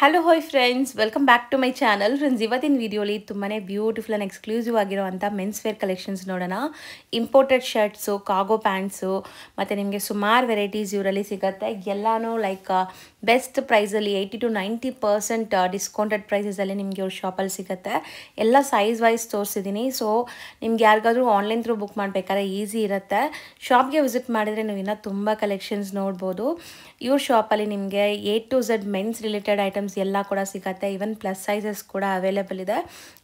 Hello hi friends, welcome back to my channel. Friends, ಇವತ್ತಿನ ವಿಡಿಯೋಲಿ ತುಂಬಾ ಬ್ಯೂಟಿಫುಲ್ ಆ್ಯಂಡ್ ಎಕ್ಸ್ಕ್ಲೂಸಿವ್ ಆಗಿರುವಂಥ ಮೆನ್ಸ್ ವೇರ್ ಕಲೆಕ್ಷನ್ಸ್ ನೋಡೋಣ. ಇಂಪೋರ್ಟೆಡ್ ಶರ್ಟ್ಸು, ಕಾರ್ಗೋ ಪ್ಯಾಂಟ್ಸು ಮತ್ತು ನಿಮಗೆ ಸುಮಾರು ವೆರೈಟೀಸ್ ಇವರಲ್ಲಿ ಸಿಗುತ್ತೆ. ಎಲ್ಲನೂ ಲೈಕ್ ಬೆಸ್ಟ್ ಪ್ರೈಸಲ್ಲಿ 80 to 90% ಡಿಸ್ಕೌಂಟೆಡ್ ಪ್ರೈಸಸಲ್ಲಿ ನಿಮಗೆ ಇವ್ರ ಶಾಪಲ್ಲಿ ಸಿಗುತ್ತೆ. ಎಲ್ಲ ಸೈಜ್ ವೈಸ್ ತೋರಿಸಿದ್ದೀನಿ. ಸೊ ನಿಮ್ಗೆ ಯಾರಿಗಾದ್ರೂ ಆನ್ಲೈನ್ ಥ್ರೂ ಬುಕ್ ಮಾಡಬೇಕಾದ್ರೆ ಈಸಿ ಇರುತ್ತೆ. ಶಾಪ್ಗೆ ವಿಸಿಟ್ ಮಾಡಿದರೆ ನೀವು ಇನ್ನೂ ತುಂಬ ಕಲೆಕ್ಷನ್ಸ್ ನೋಡ್ಬೋದು. ಇವ್ರ ಶಾಪಲ್ಲಿ ನಿಮಗೆ A to Z men's related items ಎಲ್ಲ ಕೂಡ ಸಿಗುತ್ತೆ. ಈವನ್ ಪ್ಲಸ್ ಸೈಜಸ್ ಕೂಡ ಅವೈಲೇಬಲ್ ಇದೆ.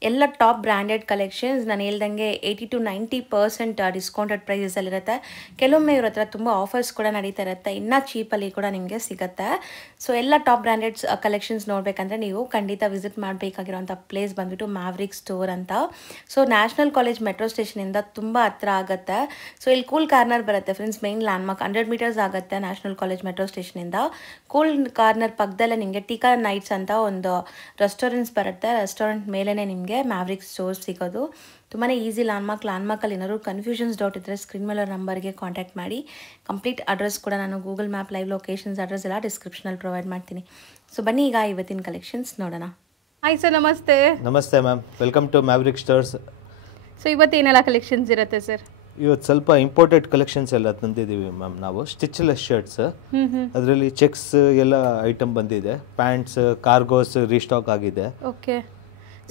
ಎಲ್ಲ ಟಾಪ್ ಬ್ರ್ಯಾಂಡೆಡ್ ಕಲೆಕ್ಷನ್ಸ್. ನಾನು ಹೇಳ್ದಂಗೆ 80 to 90% ಡಿಸ್ಕೌಂಟೆಡ್ ಪ್ರೈಸಸಲ್ಲಿರುತ್ತೆ. ಕೆಲವೊಮ್ಮೆ ಇವ್ರ ಹತ್ರ ತುಂಬ ಆಫರ್ಸ್ ಕೂಡ ನಡೀತಾ ಇರುತ್ತೆ. ಇನ್ನೂ ಚೀಪಲ್ಲಿ ಕೂಡ ನಿಮಗೆ ಸಿಗುತ್ತೆ. ಸೊ ಎಲ್ಲ ಟಾಪ್ ಬ್ರ್ಯಾಂಡೆಡ್ ಕಲೆಕ್ಷನ್ಸ್ ನೋಡಬೇಕಂದ್ರೆ ನೀವು ಖಂಡಿತ ವಿಸಿಟ್ ಮಾಡಬೇಕಾಗಿರೋಂಥ ಪ್ಲೇಸ್ ಬಂದುಬಿಟ್ಟು ಮ್ಯಾವ್ರಿಕ್ ಸ್ಟೋರ್ ಅಂತ. ಸೊ ನ್ಯಾಷನಲ್ ಕಾಲೇಜ್ ಮೆಟ್ರೋ ಸ್ಟೇಷನಿಂದ ತುಂಬ ಹತ್ರ ಆಗುತ್ತೆ. ಸೊ ಇಲ್ಲಿ ಕೂಲ್ ಕಾರ್ನರ್ ಬರುತ್ತೆ ಫ್ರೆಂಡ್ಸ್. ಮೇನ್ ಲ್ಯಾಂಡ್ಮಾರ್ಕ್ 100 meters ಆಗುತ್ತೆ ನ್ಯಾಷನಲ್ ಕಾಲೇಜ್ ಮೆಟ್ರೋ ಸ್ಟೇಷನಿಂದ. ಕೂಲ್ ಕಾರ್ನರ್ ಪಕ್ಕದಲ್ಲೇ ನಿಮಗೆ ಟೀಕಾ ನೈಟ್ಸ್ ಅಂತ ಒಂದು ರೆಸ್ಟೋರೆಂಟ್ಸ್ ಬರುತ್ತೆ. ರೆಸ್ಟೋರೆಂಟ್ ಮೇಲೇ ನಿಮಗೆ ಮ್ಯಾವ್ರಿಕ್ ಸ್ಟೋರ್ ಸಿಗೋದು. ತುಂಬಾ ಈಸಿ ಲ್ಯಾಂಡ್ಮಾರ್ಕಲ್ಲಿ ಏನಾದ್ರು ಕನ್ಫ್ಯೂಷನ್ಸ್ ಡೌಟ್ ಇದ್ದರೆ ಸ್ಕ್ರೀನ್ ಮೇಲೆ ನಂಬರ್ಗೆ ಕಾಂಟ್ಯಾಕ್ಟ್ ಮಾಡಿ. ಕಂಪ್ಲೀಟ್ ಅಡ್ರೆಸ್ ಕೂಡ ನಾನು Google map live locations address ಎಲ್ಲ ಡಿಸ್ಕ್ರಿಪ್ಷನಲ್ಲಿ ಪ್ರೊವೈಡ್ ಮಾಡ್ತೀನಿ. ಸೊ ಬನ್ನಿ ಈಗ ಇವತ್ತಿನ ಕಲೆಕ್ಷನ್ಸ್ ನೋಡೋಣ. ಹಾಯ್ ಸರ್, ನಮಸ್ತೆ. ನಮಸ್ತೆ ma'am, welcome to maverick stores. So ಇವತ್ತೇನೆಲ್ಲ ಕಲೆಕ್ಷನ್ಸ್ ಇರುತ್ತೆ ಸರ್? ಇವತ್ತು ಸ್ವಲ್ಪ ಇಂಪೋರ್ಟೆಡ್ ಕಲೆಕ್ಷನ್ಸ್ ಎಲ್ಲ ತಂದಿದ್ದೀವಿ ಮ್ಯಾಮ್. ನಾವು ಸ್ಟಿಚ್ಲೆಸ್ ಶರ್ಟ್ಸ್, ಅದರಲ್ಲಿ ಚೆಕ್ಸ್ ಎಲ್ಲ ಐಟಮ್ ಬಂದಿದೆ. ಪ್ಯಾಂಟ್ಸ್, ಕಾರ್ಗೋಸ್ ರೀಸ್ಟಾಕ್ ಆಗಿದೆ. ಓಕೆ,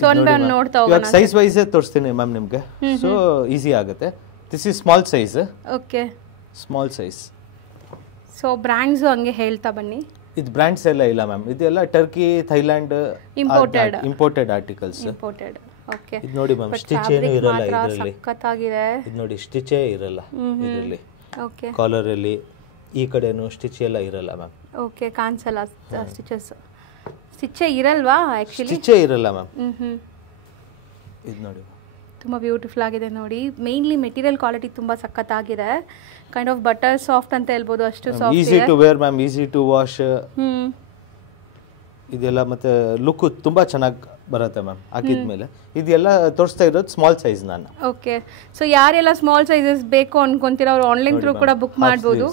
ಸೊ ನೋಡ್ತಾ ಇವಾಗ ಸೈಜ್ ವೈಸ್ ತೋರಿಸ್ತೀನಿ ಮ್ಯಾಮ್ ನಿಮಗೆ, ಸೊ ಈಸಿ ಆಗುತ್ತೆ. This is small size. Okay, small size. So brands ಹಂಗೆ ಹೇಳ್ತಾ ಬನ್ನಿ. ಇದು ಬ್ರ್ಯಾಂಡ್ಸ್ ಎಲ್ಲ ಇಲ್ಲ ಮ್ಯಾಮ್, ಇದೆಲ್ಲ Turkey, Thailand imported articles. Imported. Okay, ಇದು ನೋಡಿ ಮ್ಯಾಮ್, ಸ್ಟಿಚ್ ಏನು ಇರಲ್ಲ ಇದರಲ್ಲಿ. ಸಕ್ಕತ್ತಾಗಿದೆ. ಇದು ನೋಡಿ, ಸ್ಟಿಚೇ ಇರಲ್ಲ ಇದರಲ್ಲಿ. ಓಕೆ, ಕಾಲರ್ ಅಲ್ಲಿ ಈ ಕಡೆನೂ ಸ್ಟಿಚ್ ಎಲ್ಲ ಇರಲ್ಲ ಮ್ಯಾಮ್. ಓಕೆ, ಕಾಣಿಸಲ್ಲ ಸ್ಟಿಚಸ್. ಸ್ಟಿಚೇ ಇರಲ್ವಾ ಆ್ಯಕ್ಚುಲಿ? ಸ್ಟಿಚೇ ಇರಲ್ಲ ಮ್ಯಾಮ್. ಇದು ನೋಡಿ, ತುಂಬ ಬ್ಯೂಟಿಫುಲ್ ಆಗಿದೆ ನೋಡಿ. ಮೇನ್ಲಿ ಮೆಟೀರಿಯಲ್ ಕ್ವಾಲಿಟಿ ತುಂಬ ಸಖತ್ತಾಗಿದೆ. ಕೈಂಡ್ ಆಫ್ ಬಟರ್ ಸಾಫ್ಟ್ ಅಂತ ಹೇಳ್ಬೋದು, ಅಷ್ಟು soft. Easy to wear ma'am, easy to wash. ಇದೆಲ್ಲ ಮತ್ತೆ ಲುಕ್ ತುಂಬಾ ಚೆನ್ನಾಗಿ ಬರುತ್ತೆ ಮ್ಯಾಮ್ ಹಾಕಿದ್ಮೇಲೆ. ಇದೆಲ್ಲ ತೋರಿಸ್ತಾ ಇರೋದು ಸ್ಮಾಲ್ ಸೈಜ್ ನಾನು. ಓಕೆ, ಸೊ ಯಾರೆಲ್ಲ ಸ್ಮಾಲ್ ಸೈಜಸ್ ಬೇಕು ಅನ್ಕೊಂತೀರ ಅವ್ರು ಆನ್ಲೈನ್ ಥ್ರೂ ಕೂಡ ಬುಕ್ ಮಾಡ್ಬೋದು.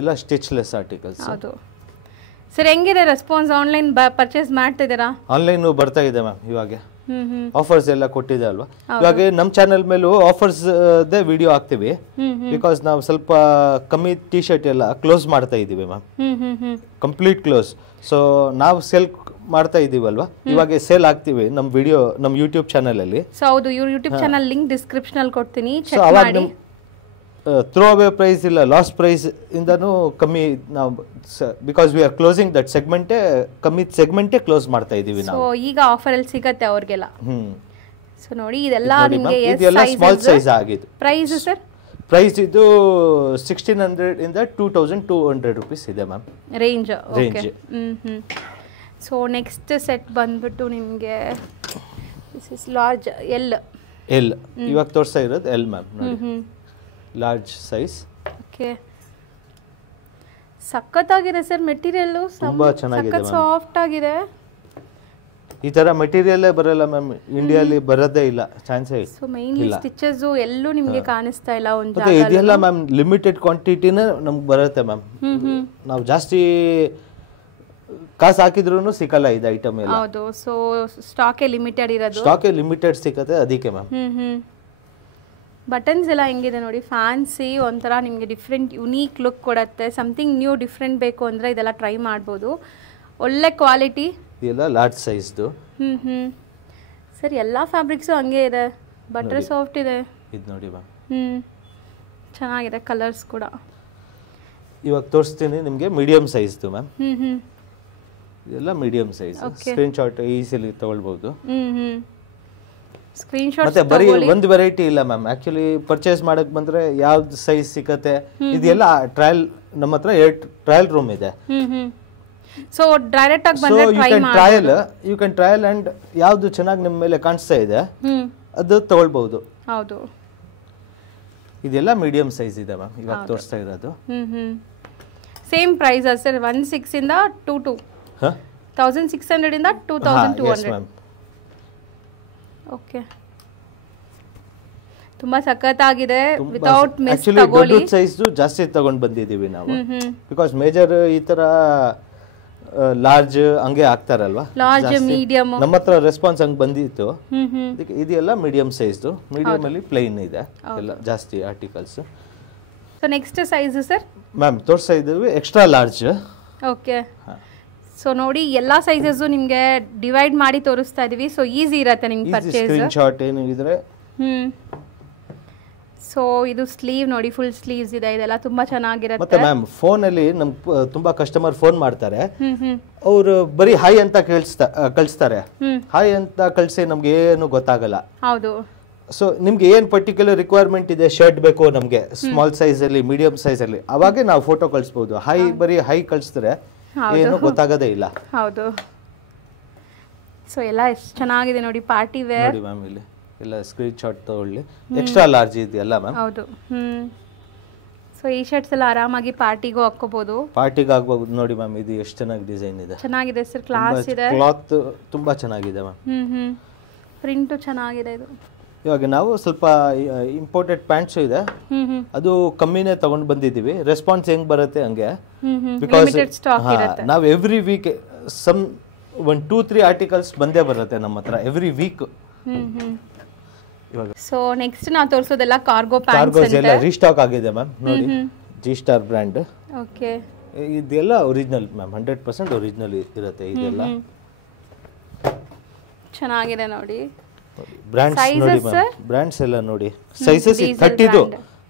ಎಲ್ಲ ಸ್ಟಿಚ್ಲೆಸ್ ಆರ್ಟಿಕಲ್ಸ್. ಹೌದು ಸರ್, ಹೆಂಗಿದೆ ರೆಸ್ಪಾನ್ಸ್? ಆನ್ಲೈನ್ ಪರ್ಚೇಸ್ ಮಾಡ್ತಿದ್ದೀರಾ? ಆನ್ಲೈನ್ ಬರ್ತಾ ಇದೆ ಮ್ಯಾಮ್. ಇವಾಗ ಆಫರ್ಸ್ ಎಲ್ಲ ಕೊಟ್ಟಿದೆ ಅಲ್ವಾ. ಇವಾಗ ನಮ್ಮ ಚಾನೆಲ್ ಮೇಲೂ ಆಫರ್ಸ್ ದೇ ವಿಡಿಯೋ ಹಾಕ್ತಿವಿ. ಬಿಕಾಸ್ ನಾವು ಸ್ವಲ್ಪ ಕಮ್ಮಿ ಟಿ ಶರ್ಟ್ ಎಲ್ಲ ಕ್ಲೋಸ್ ಮಾಡ್ತಾ ಇದೀವಿ ಮ್ಯಾಮ್, ಕಂಪ್ಲೀಟ್ ಕ್ಲೋಸ್. ಸೊ ನಾವು ಸೇಲ್ ಮಾಡ್ತಾ ಇದೀವಲ್ವಾ, ಇವಾಗ ಸೇಲ್ ಆಗ್ತೀವಿ ನಮ್ಮ ವಿಡಿಯೋ ನಮ್ಮ ಯೂಟ್ಯೂಬ್ ಚಾನೆಲ್ ಅಲ್ಲಿ. ಸೊ ಹೌದು, ಇವ್ರ ಯೂಟ್ಯೂಬ್ ಚಾನೆಲ್ ಲಿಂಕ್ ಡಿಸ್ಕ್ರಿಪ್ಷನ್ ಅಲ್ಲಿ ಕೊಡ್ತೀನಿ, ಚೆಕ್ ಮಾಡಿ. ಥ್ರೋ ಅವೇ ಪ್ರೈಸ್ ಇಲ್ಲ, ಲಾಸ್ಟ್ ಪ್ರೈಸ್ ಇಂದನೂ ಕಮ್ಮಿ ನಾವು, because we are closing that ಸೆಗ್ಮೆಂಟೇ, ಕಮ್ಮಿ ಸೆಗ್ಮೆಂಟೇ ಕ್ಲೋಸ್ ಮಾಡ್ತಾ ಇದೀವಿ ನಾವು. ಸೊ ಈಗ ಆಫರ್ ಅಲ್ಲಿ ಸಿಗುತ್ತೆ ಅವ್ರಿಗೆಲ್ಲ. ಸೊ ನೋಡಿ, ಇದೆಲ್ಲ ನಿಮಗೆ ಸ್ಮಾಲ್ ಸೈಜ್ ಆಗಿದೆ. Price sir? ಪ್ರೈಸ್ ಇದು 1600 ಇಂದ 2200 ರೂಪೀಸ್ ಇದೆ ma'am range. Okay, so next set ಬಂದ್ಬಿಟ್ಟು ನಿಮಗೆ ದಿಸ್ ಇಸ್ ಲಾರ್ಜ್ ಎಲ್. ಇವಾಗ ತೋರಿಸ್ತಾ ಇರೋದು ಎಲ್ ಮ್ಯಾಮ್ ನೋಡಿ, ಲಾರ್ಜ್ ಸೈಜ್. ಓಕೆ, ಸಖತ್ತಾಗಿದೆ ಸರ್ ಮೆಟೀರಿಯಲ್, ತುಂಬಾ ಚೆನ್ನಾಗಿದೆ, ಸಾಫ್ಟ್ ಆಗಿದೆ. ಈ ತರ ಮೆಟೀರಿಯಲ್ ಬರಲ್ಲ ಮ್ಯಾಮ್, ಇಂಡಿಯಾಲಿ ಬರೋದೇ ಇಲ್ಲ, ಚಾನ್ಸೇ ಇಲ್ಲ. ಸೊ ಮೇನ್ಲಿ ಸ್ಟಿಚಸ್ ಎಲ್ಲೂ ನಿಮಗೆ ಕಾಣಿಸ್ತಾ ಇಲ್ಲ ಒಂದು ಜಾಗ. ಇದೆಲ್ಲ ಮ್ಯಾಮ್ ಲಿಮಿಟೆಡ್ ಕ್ವಾಂಟಿಟಿನೇ ನಮ್ಗೆ ಬರುತ್ತೆ ಮ್ಯಾಮ್. ನಾವು ಜಾಸ್ತಿ ಕಾಸು ಹಾಕಿದ್ರೂ ಸಿಕ್ಕಲ್ಲ ಇದು ಐಟಮ್ ಎಲ್ಲ. ಹೌದು, ಸೊ ಸ್ಟಾಕ್ ಲಿಮಿಟೆಡ್ ಇರೋದು. ಸ್ಟಾಕ್ ಲಿಮಿಟೆಡ್ ಸಿಕ್ಕತ್ತೆ, ಅದಕ್ಕೆ ಮ್ಯಾಮ್. ಬಟನ್ಸ್ ಎಲ್ಲ ಹೆಂಗಿದೆ ನೋಡಿ, ಫ್ಯಾನ್ಸಿ, ಒಂಥರ ನಿಮಗೆ ಡಿಫ್ರೆಂಟ್ ಯುನೀಕ್ ಲುಕ್ ಕೊಡುತ್ತೆ. ಸಮಥಿಂಗ್ ನ್ಯೂ ಡಿಫ್ರೆಂಟ್ ಬೇಕು ಅಂದರೆ ಇದೆಲ್ಲ ಟ್ರೈ ಮಾಡ್ಬೋದು. ಒಳ್ಳೆ ಕ್ವಾಲಿಟಿ. ಇದೆಲ್ಲ ಲಾರ್ಜ್ ಸೈಜ್ದು. ಸರ್ ಎಲ್ಲ ಫ್ಯಾಬ್ರಿಕ್ಸು ಹಂಗೆ ಇದೆ, ಬಟರ್ ಸಾಫ್ಟ್ ಇದೆ. ಇದು ನೋಡಿ ಮ್ಯಾಮ್, ಚೆನ್ನಾಗಿದೆ ಕಲರ್ಸ್ ಕೂಡ. ಇವಾಗ ತೋರಿಸ್ತೀನಿ ನಿಮಗೆ ಮೀಡಿಯಂ ಸೈಜ್ದು ಮ್ಯಾಮ್. ಇದೆಲ್ಲ medium size. Screen shot easily ತಗೊಳ್ಬಹುದು. ಸ್ಕ್ರೀನ್ ಶಾಟ್ ಮತ್ತೆ ಬರೀ ಒಂದು ವೆರೈಟಿ ಇಲ್ಲ ಮ್ಯಾಮ್. ಆಕ್ಚುಲಿ ಪರ್ಚೇಸ್ ಮಾಡಕ್ ಬಂದ್ರೆ ಯಾವ್ದು ಸೈಜ್ ಸಿಕ್ಕತ್ತೆ. ಇದೆಲ್ಲ ಟ್ರಯಲ್, ನಮ್ಮ ಹತ್ರ ಟ್ರಯಲ್ ರೂಮ್ ಇದೆ. ಸೊ ಡೈರೆಕ್ಟ್ ಆಗಿ ಬಂದ್ರೆ ಯು ಕ್ಯಾನ್ ಟ್ರಯಲ್ ಅಂಡ್ ಯಾವ್ದು ಚೆನ್ನಾಗಿ ನಿಮ್ಮ ಮೇಲೆ ಕಾಣಿಸ್ತಾ ಇದೆ ಅದು ತಗೊಳ್ಬಹುದು. ಹೌದು, ಇದೆಲ್ಲ ಮೀಡಿಯಂ ಸೈಜ್ ಇದೆ ಮ್ಯಾಮ್ ಇವಾಗ ತೋರಿಸ್ತಾ ಇರೋದು. ಸೇಮ್ ಪ್ರೈಸ್ ಸರ್, 16 ಇಂದ 1600 ಇಂದ 2200. ಓಕೆ, ತುಂಬಾ ಸಖತ್ತಾಗಿದೆ. ವಿತೌಟ್ ಮಿಸ್ ತಗೊಳ್ಳಿ. ಸೈಜ್ ಜಾಸ್ತಿ ತಗೊಂಡು ಬಂದಿದ್ದೀವಿ ನಾವು, ಬಿಕಾಸ್ ಮೇಜರ್ ಈ ತರ ಲಾರ್ಜ್ ಹಂಗೆ ಹಾಕ್ತಾರಲ್ವಾ, ಲಾರ್ಜ್ ಮೀಡಿಯಮ್ ನಮ್ಮ ಹತ್ರ ರೆಸ್ಪಾನ್ಸ್ ಹಂಗೆ ಬಂದಿತ್ತು. ಅದಕ್ಕೆ ಇದೆಲ್ಲ ಮೀಡಿಯಂ ಸೈಜ್ದು, ಮೀಡಿಯಂ ಅಲ್ಲಿ ಪ್ಲೈನ್ ಇದೆ ಎಲ್ಲ ಜಾಸ್ತಿ articles. So next size sir ma'am ತೋರಿಸ್ತಾ ಇದ್ದೀವಿ ಎಕ್ಸ್ಟ್ರಾ ಲಾರ್ಜ್. ಓಕೆ, ಸೊ ನೋಡಿ ಎಲ್ಲ ಸೈಜಸ್ ನಿಮಗೆ ಡಿವೈಡ್ ಮಾಡಿ ತೋರಿಸ್ತಾ ಇದೀವಿ. ಸೊ ಈಸಿ ಇರುತ್ತೆ ನಿಮ್ಗೆ ಪರ್ಚೇಸ್. ಸ್ಕ್ರೀನ್ ಶಾಟ್ ಏನು ಇದ್ರೆ. ಸೊ ಇದು ಸ್ಲೀವ್ ನೋಡಿ, ಫುಲ್ ಸ್ಲೀವ್ಸ್ ಇದೆ, ಇದೆಲ್ಲ ತುಂಬಾ ಚೆನ್ನಾಗಿರುತ್ತೆ. ಮತ್ತೆ ಮ್ಯಾಮ್ ಫೋನ್ ಅಲ್ಲಿ ನಮ್ ತುಂಬಾ ಕಸ್ಟಮರ್ ಫೋನ್ ಮಾಡ್ತಾರೆ, ಅವರು ಬರೀ ಹಾಯ್ ಅಂತ ಕಳಿಸ್ತಾರೆ. ಹಾಯ್ ಅಂತ ಕಳಿಸಿ ನಮ್ಗೆ ಏನು ಗೊತ್ತಾಗಲ್ಲ. ಹೌದು. ಸೊ ನಿಮ್ಗೆ ಏನ್ ಪರ್ಟಿಕ್ಯುಲರ್ ರಿಕ್ವೈರ್ಮೆಂಟ್ ಇದೆ, ಶರ್ಟ್ ಬೇಕು ನಮ್ಗೆ ಸ್ಮಾಲ್ ಸೈಜ್ ಅಲ್ಲಿ, ಮೀಡಿಯಂ ಸೈಜ್ ಅಲ್ಲಿ, ಅವಾಗೆ ನಾವು ಫೋಟೋ ಕಳಿಸಬಹುದು. ಹಾಯ್ ಬರೀ ಹಾಯ್ ಕಳಿಸಿದ್ರೆ ಏನು ಗೊತ್ತಾಗೋದೇ ಇಲ್ಲ. ಹೌದು. ಸೊ ಎಲ್ಲ ಎಷ್ಟು ಚೆನ್ನಾಗಿದೆ ನೋಡಿ, ಪಾರ್ಟಿ ವೇರ್ ನೋಡಿ ಮ್ಯಾಮ್. ಇಲ್ಲಿ ಎಲ್ಲ ಸ್ಕ್ರೀನ್ ಶಾಟ್ ತಗೊಳ್ಳಿ, ಎಕ್ಸ್ಟ್ರಾ ಲಾರ್ಜ್ ಇದೆಯಲ್ಲ ಮ್ಯಾಮ್. ಹೌದು. ಸೊ ಈ ಶರ್ಟ್ಸ್ ಎಲ್ಲ ಆರಾಮಾಗಿ ಪಾರ್ಟಿಗೂ ಹಾಕೋಬಹುದು, ಪಾರ್ಟಿಗೆ ಆಗ್ಬಹುದು. ನೋಡಿ ಮ್ಯಾಮ್ ಇದು ಎಷ್ಟು ಚೆನ್ನಾಗಿ ಡಿಸೈನ್ ಇದೆ, ಚೆನ್ನಾಗಿದೆ ಸರ್, ಕ್ಲಾಸ್ ಇದೆ, ಕ್ಲಾತ್ ತುಂಬಾ ಚೆನ್ನಾಗಿದೆ ಮ್ಯಾಮ್. ಪ್ರಿಂಟ್ ಚೆನ್ನಾಗಿದೆ ಇದು. ಇವಾಗ ನಾವು ಸ್ವಲ್ಪ ಇಂಪೋರ್ಟೆಡ್ ಪ್ಯಾಂಟ್ಸ್ ಇದೆ, ಅದು ಕಮ್ಮಿನೇ ತಗೊಂಡ್ ಬಂದಿದ್ದೀವಿ. ರೆಸ್ಪಾನ್ಸ್ ಹೆಂಗ್ ಬರುತ್ತೆ ಹಂಗೆ, ಬಿಕಾಸ್ ನಾವು ಎವ್ರಿ ವೀಕ್ ಸಮ್ 1-2-3 ಆರ್ಟಿಕಲ್ಸ್ ಬಂದೇ ಬರುತ್ತೆ ನಮ್ಮ ಹತ್ರ ಎವ್ರಿ ವೀಕ್. ಸೊ ನೆಕ್ಸ್ಟ್ ನಾವು ತೋರಿಸೋದೆಲ್ಲ ಕಾರ್ಗೋ ಪ್ಯಾಂಟ್ಸ್ ಎಲ್ಲ ರೀಸ್ಟಾಕ್ ಆಗಿದೆ ಮ್ಯಾಮ್. ನೋಡಿ ಜಿ ಸ್ಟಾರ್ ಬ್ರ್ಯಾಂಡ್. ಓಕೆ, ಇದೆಲ್ಲ ಒರಿಜಿನಲ್ ಮ್ಯಾಮ್, 100% ಒರಿಜಿನಲ್ ಇರುತ್ತೆ. ಇದೆಲ್ಲ ಚೆನ್ನಾಗಿದೆ ನೋಡಿ. ಬ್ರ್ಯಾಂಡ್ಸ್ ನೋಡಿ ಮ್ಯಾಮ್, ಬ್ರ್ಯಾಂಡ್ಸ್ ಎಲ್ಲ ನೋಡಿ. ಸೈಜಸ್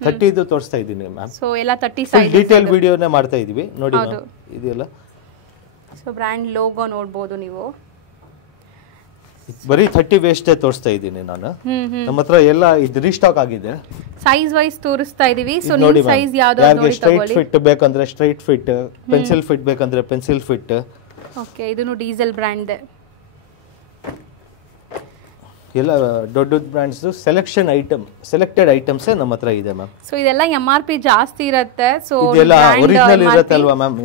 30 ತೋರಿಸ್ತಾ ಇದ್ದೀನಿ ಮ್ಯಾಮ್. ಸೊ ಎಲ್ಲ 30 ಸೈಜ್ ಡೀಟೇಲ್ ವಿಡಿಯೋನೇ ಮಾಡ್ತಾ ಇದೀವಿ ನೋಡಿ ಮ್ಯಾಮ್. ಇದೆಲ್ಲ ಸೊ ಬ್ರ್ಯಾಂಡ್ ಲೋಗೋ ನೋಡಬಹುದು ನೀವು. ಬರೀ 30 ವೇಸ್ಟ್ ತೋರಿಸ್ತಾ ಇದ್ದೀನಿ ನಾನು. ನಮ್ಮ ಹತ್ರ ಎಲ್ಲ ಇದು ರೀಸ್ಟಾಕ್ ಆಗಿದೆ. ಸೈಜ್ ವೈಸ್ ತೋರಿಸ್ತಾ ಇದೀವಿ. ಸೊ ನಿಮ್ಮ ಸೈಜ್ ಯಾವುದು ನೋಡಿ ತಗೊಳ್ಳಿ. ಸ್ಟ್ರೈಟ್ ಫಿಟ್ ಬೇಕಂದ್ರೆ ಸ್ಟ್ರೈಟ್ ಫಿಟ್, ಪೆನ್ಸಿಲ್ ಫಿಟ್ ಬೇಕಂದ್ರೆ ಪೆನ್ಸಿಲ್ ಫಿಟ್. ಓಕೆ, ಇದನ್ನು ಡೀಸೆಲ್ ಬ್ರ್ಯಾಂಡ್. ಎಲ್ಲ ದೊಡ್ಡ ಬ್ರ್ಯಾಂಡ್ಸ್ ಸೆಲೆಕ್ಟೆಡ್ ಐಟಮ್ಸ್ ನಮ್ಮ ಹತ್ರ ಇದೆ ಮ್ಯಾಮ್. ಸೊ ಇದೆಲ್ಲ MRP ಜಾಸ್ತಿ ಇರುತ್ತೆ. ಸೊ ಇದೆಲ್ಲ ಒರಿಜಿನಲ್ ಇರುತ್ತೆ ಅಲ್ವಾ ಮ್ಯಾಮ್.